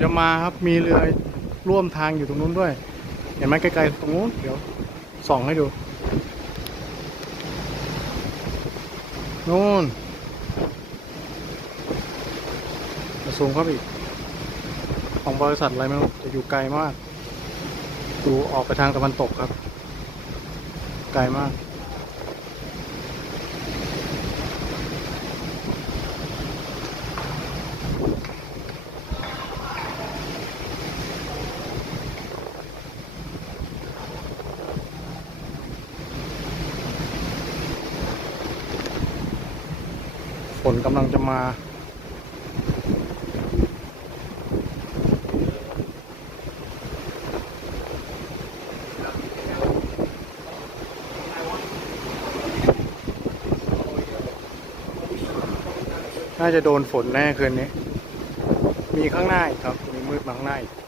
จะมาครับมีเรือร่วมทางอยู่ตรงนู้นด้วย เห็นไหมไกลๆตรงนู้นเดี๋ยวส่องให้ดูนู่นจะซูมเข้าไปอีก ของบริษัทอะไรไม่รู้จะอยู่ไกลมาก ดูออกไปทางตะวันตกครับ ไกลมาก ฝนกำลังจะมา น่าจะโดนฝนแน่คืนนี้ มีข้างหน้าอีกครับ มีมืดมาข้างหน้าอีก